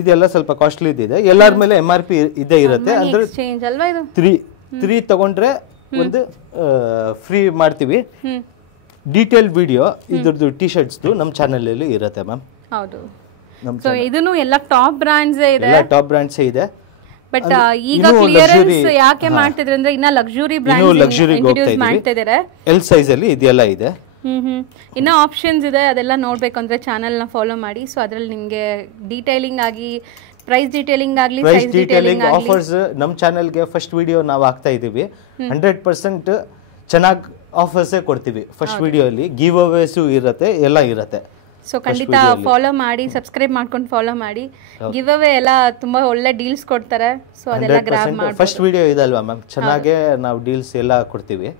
ಇದೆಲ್ಲ ಸ್ವಲ್ಪ ಕಾಸ್ಟ್ಲಿ ಇದೆ. ಎಲ್ಲರ ಮೇಲೆ MRP ಇದೇ ಇರುತ್ತೆ. ಅಂದ್ರೆ ಚೇಂಜ್ ಅಲ್ವಾ ಇದು? 3 ತಗೊಂಡ್ರೆ ಒಂದು ಫ್ರೀ ಮಾಡ್ತೀವಿ. ಡೀಟೇಲ್ ವಿಡಿಯೋ ಇದ್ರದ್ದು ಟಿ ಶರ್ಟ್ಸ್ ನಮ್ಮ ಚಾನೆಲ್ ಅಲ್ಲಿ ಇರುತ್ತೆ ಮ್ಯಾಮ್. ಹೌದು. ಸೊ ಇದನ್ನು ಎಲ್ಲ ಟಾಪ್ ಬ್ರಾಂಡ್ಸ್ ಇದೆ, ಎಲ್ಲ ಟಾಪ್ ಬ್ರಾಂಡ್ಸ್ ಇದೆ. ಬಟ್ ಈಗ ಕ್ಲಿಯರೆನ್ಸ್ ಯಾಕೆ ಮಾಡ್ತಿದ್ರೆ ಅಂದ್ರೆ ಇನ್ನ ಲಕ್ಸುರಿ ಬ್ರಾಂಡ್ಸ್ ಇಂಟ್ರೊಡ್ಯೂಸ್ ಮಾಡ್ತಾ ಇದ್ದಾರೆ. ಎಲ್ ಸೈಜ್ ಅಲ್ಲಿ ಇದೆಲ್ಲ ಇದೆ. ಇನ್ನ ಆಪ್ಷನ್ಸ್ ಇದೆ, ಅದೆಲ್ಲ ನೋಡ್ಬೇಕು ಅಂದ್ರೆ ಚಾನೆಲ್ ನ ಫಾಲೋ ಮಾಡಿ. ಸೊ ಅದ್ರಲ್ಲಿ ನಿಮ್ಗೆ ಡೀಟೇಲಿಂಗ್ ಆಗಿ ಪ್ರೈಸ್ ಡೀಟೇಲಿಂಗ್ ಆಗಲಿ, ಪ್ರೈಸ್ ಡೀಟೇಲಿಂಗ್, ಆಫರ್ಸ್ ನಮ್ಮ ಚಾನೆಲ್ಗೆ ಫಸ್ಟ್ ವಿಡಿಯೋ ನಾವು ಹಾಕ್ತಾ ಇದೀವಿ. 100% ಚೆನ್ನಾಗಿ ಆಫರ್ಸೇ ಕೊಡ್ತೀವಿ. ಫಸ್ಟ್ ವಿಡಿಯೋ ಅಲ್ಲಿ ಗಿವ್ ಅವೇಸು ಇರುತ್ತೆ, ಎಲ್ಲ ಇರುತ್ತೆ. ಸೊ ಖಂಡಿತ ಫಾಲೋ ಮಾಡಿ, ಸಬ್ಸ್ಕ್ರೈಬ್ ಮಾಡ್ಕೊಂಡು ಫಾಲೋ ಮಾಡಿ. ಗಿವ್ ಅವೇ ಎಲ್ಲ ತುಂಬಾ ಒಳ್ಳೆ ಡೀಲ್ಸ್ ಕೊಡ್ತಾರೆ. ಸೊ ಅದೆಲ್ಲ ಗ್ರಾಬ್ ಮಾಡಿ. ಫಸ್ಟ್ ವಿಡಿಯೋ ಇದಲ್ವಾ ಮ್ಯಾಮ್, ಚೆನ್ನಾಗೇ ನಾವು ಡೀಲ್ಸ್ ಎಲ್ಲ ಕೊಡ್ತೀವಿ.